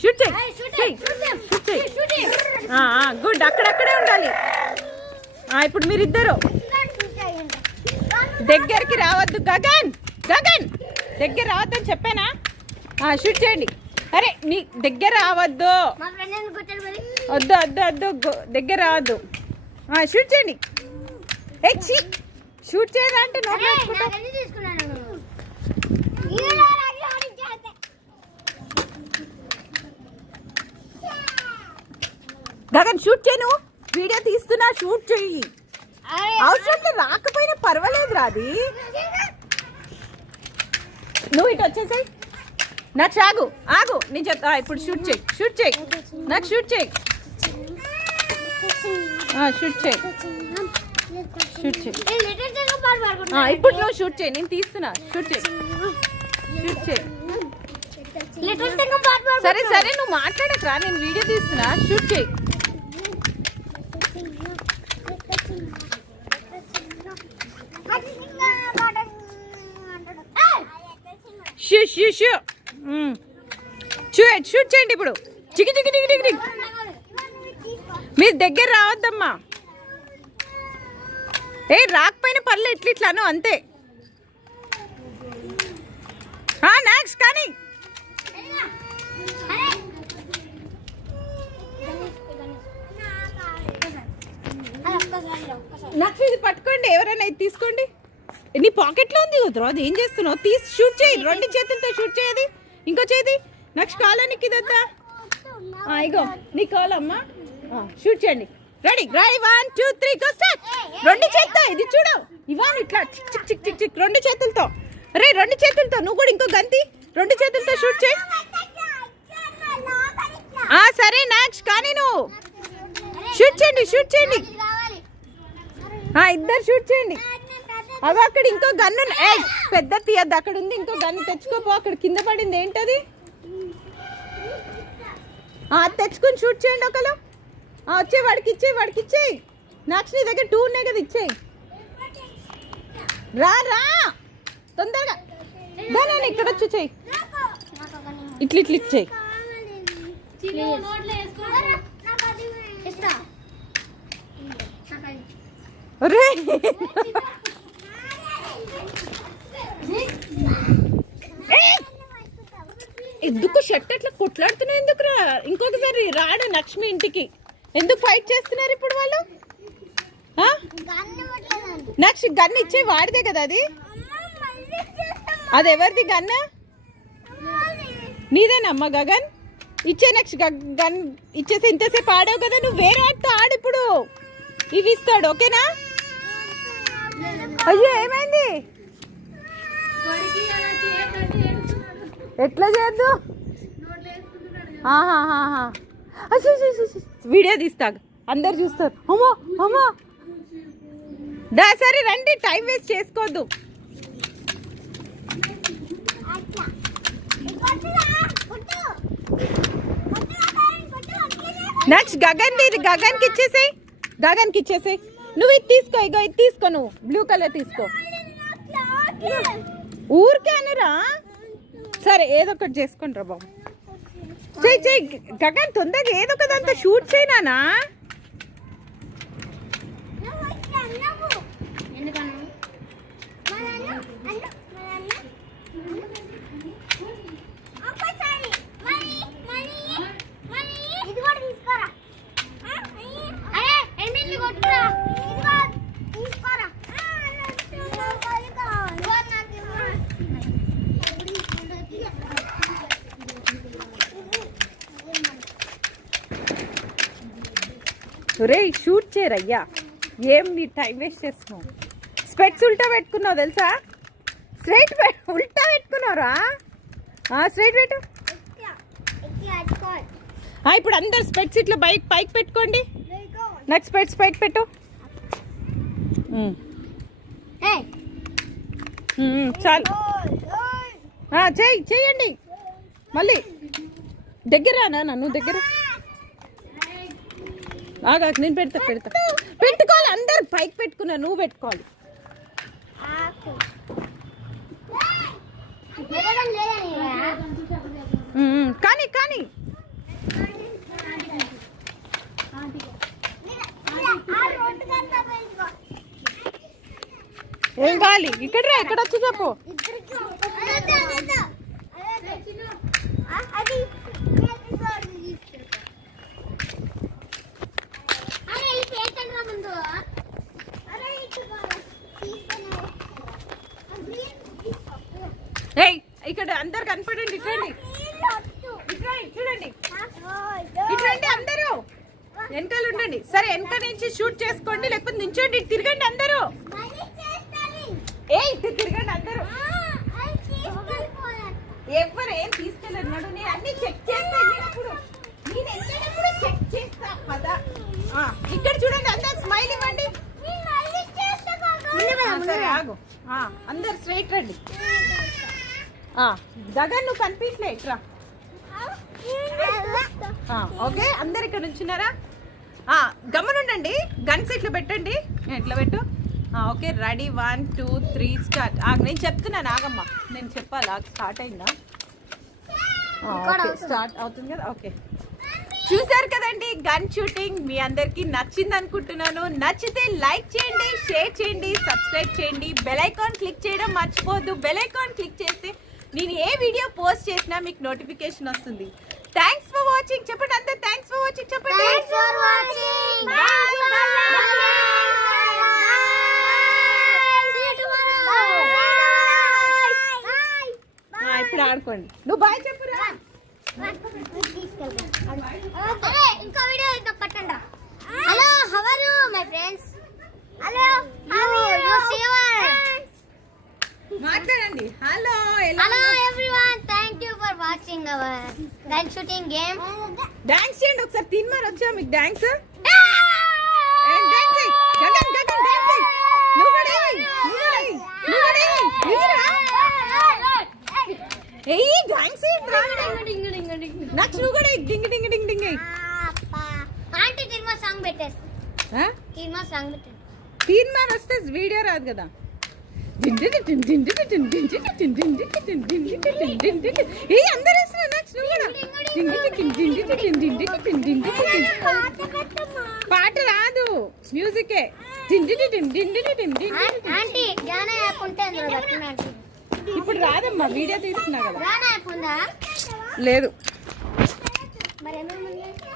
Shoot చేయి. Good, అక్కడక్కడే ఉండాలి. ఇప్పుడు మీరిద్దరు దగ్గరికి రావద్దు. గగన్ దగ్గర రావద్దని చెప్పానా? షూట్ చేయండి. అరే నీ దగ్గర రావద్దు, వద్దు వద్దు వద్దు, దగ్గర రావద్దు. షూట్ చేయండి. షూట్ చేయరా అంటే గగన్ షూట్ చేయను, వీడియో తీస్తున్నా, షూట్ చెయ్యి. అవసరం రాకపోయినా పర్వాలేదు రాది. నువ్వు ఇటు వచ్చేసాయి. నాకు ఆగు నేను చెప్తా. ఇప్పుడు షూట్ చేయి నాకు షూట్ చేయి. ఇప్పుడు నువ్వు షూట్ చేయి, నేను తీస్తున్నా. షూట్ చేయి. సరే నువ్వు మాట్లాడకరా, నేను వీడియో తీస్తున్నా. షూట్ చేయి. షూట్ చేయండి ఇప్పుడు. చికి మీరు దగ్గర రావద్దమ్మా. రాకపోయినా పర్లేదు, ఇట్లాను అంతే. నెక్స్ట్ కానీ నాకు ఇది పట్టుకోండి, ఎవరైనా ఇది తీసుకోండి. నీ పాకెట్లో ఉంది కుదరు, అది ఏం చేస్తున్నావు? తీసి షూట్ చేయి, 2 చేతులతో షూట్ చేయది. ఇంకో చేది నెక్స్ట్ కాలానికి ఇదొద్దా? ఇగో నీ కాలమ్మా. షూట్ చేయండి. Ready 1 2 3 go start. 2 చేతులతో ఇది చూడు ఇవాన్, ఇట్లా చిక్ 2 చేతులతో. రే 2 చేతులతో. నువ్వు కూడా ఇంకో గంతి 2 చేతులతో షూట్ చేయి. సరే నెక్స్ట్ కానీ నువ్వు షూట్ చేయండి. ఇద్దరు షూట్ చేయండి. అవి అక్కడ ఇంకో గన్ను పెద్ద తీయద్దు, అక్కడ ఉంది ఇంకో గన్ను తెచ్చుకోపో. అక్కడ కింద పడింది ఏంటది? తెచ్చుకొని షూట్ చేయండి ఒకరు. వచ్చే వాడికి ఇచ్చేయి. నెక్స్ట్ నీ దగ్గర 2 ఉన్నాయి కదా, ఇచ్చేయి. రా తొందరగా దాని ఇక్కడ వచ్చి చెయ్యి. ఇట్లా ఇచ్చేయి. రే ఎందుకు షర్ట్ అట్లా కొట్లాడుతున్నావు? ఎందుకురా? ఇంకొకసారి రాడు లక్ష్మి ఇంటికి. ఎందుకు ఫైట్ చేస్తున్నారు ఇప్పుడు వాళ్ళు? నెక్స్ట్ గన్ ఇచ్చే, వాడిదే కదా అది. అది ఎవరిది గన్న? నీదేనమ్మా గగన్. ఇచ్చే నెక్స్ట్ గన్ ఇచ్చేసి. ఇంతసేపు ఆడావు కదా నువ్వు, వేరే ఆడితో ఆడు. ఇప్పుడు ఇవి ఇస్తాడు, ఓకేనా? అయ్యో ఏమైంది? ఎట్లా చేద్దు? వీడియో తీస్తా, అందరు చూస్తారు. అమ్మో సరే రండి, టైం వేస్ట్ చేసుకోవద్దు. నెక్స్ట్ గగన్కి ఇచ్చేసేయి. నువ్వు ఇది తీసుకో. ఇది తీసుకో, నువ్వు బ్లూ కలర్ తీసుకో. ఊరికే అనరా? సరే ఏదో ఒకటి చేసుకోండి రా బాబు. చెయ్యి గగన్, తొందరగా ఏదో ఒకదంతా షూట్ చేయనా. రే షూట్ చేయరయ్యా, ఏం నీ టైం వేస్ట్ చేస్తున్నావు? స్పెట్స్ ఉల్టా పెట్టుకున్నావు తెలుసా? ఉల్టా పెట్టుకున్నారా? స్ట్రైట్ పెట్టు. ఇప్పుడు అందరు స్పెట్స్ ఇట్లా పైకి పెట్టుకోండి. నెక్స్ట్ స్పెట్స్ పైకి పెట్టు. చాలు. చేయండి. మళ్ళీ దగ్గర నన్ను దగ్గర నేను పెట్టుకోవాలి. అందరు పైకి పెట్టుకున్నా, నువ్వు పెట్టుకోవాలి. కానీ కానీ ఏం కావాలి ఇక్కడ రా, ఇక్కడ వచ్చి చెప్పు. ఏయ్ ఇక్కడ అందరు కనపడండి, ఇట్రండి చూడండి, ఇట్రండి అందరూ వెనకాల ఉండండి. సరే వెనక నుంచి షూట్ చేసుకోండి, లేకపోతే నించోండి, తిరగండి అందరూ. ఏ ఇటు తిరగండి అందరూ. ఎవరు ఏం తీసుకెళ్ళన్నాడు, నేను అన్ని చెక్ చేస్తా. నేను ఎంతప్పుడు చెక్ చేస్తా పదా. ఇక్కడ చూడండి అందరు స్మైల్ ఇవ్వండి. సరే ఆగు, అందరు స్ట్రైట్ రండి. గగన్ నువ్వు కనిపించలే ఇట్రా. ఓకే అందరు ఇక్కడ నుంచున్నారా? గమనుండండి, గన్స్ ఇట్లా పెట్టండి, ఇట్లా పెట్టు. Okay ready 1 2 3 start. నేను చెప్తున్నాను ఆగమ్మా, నేను చెప్పాలి. స్టార్ట్ అయిందా? స్టార్ట్ అవుతుంది కదా. ఓకే చూసారు కదండి గన్ షూటింగ్. మీ అందరికి నచ్చింది అనుకుంటున్నాను. నచ్చితే లైక్ చేయండి, షేర్ చేయండి, సబ్స్క్రైబ్ చేయండి, బెల్ ఐకాన్ క్లిక్ చేయడం మర్చిపోవద్దు. బెల్ ఐకాన్ క్లిక్ చేస్తే నేను ఏ వీడియో పోస్ట్ చేసినా మీకు నోటిఫికేషన్ వస్తుంది. థ్యాంక్స్ ఫర్ వాచింగ్ చెప్పండి అందరు. థ్యాంక్స్ ఫర్ వాచింగ్ చెప్పండి. ఇప్పుడు ఆడుకోండి. నువ్వు బాయ్ చెప్పురా. ఇంకో వీడియో ఇంకా పట్టండి. Hello how are you my friends? Hello you మాట్లాడండి. Hello hello everyone, thank you for watching our gun shooting game. Dance చేయండి ఒకసారి. తిన్మార్ వచ్చా మీకు డాన్స్? తీన్మార్ వస్తే వీడియో రాదు కదా. అందరూ పాట రాదు, మ్యూజికే. ఇప్పుడు రాదమ్మా, వీడియో తీస్తున్నా కదా. లేదు.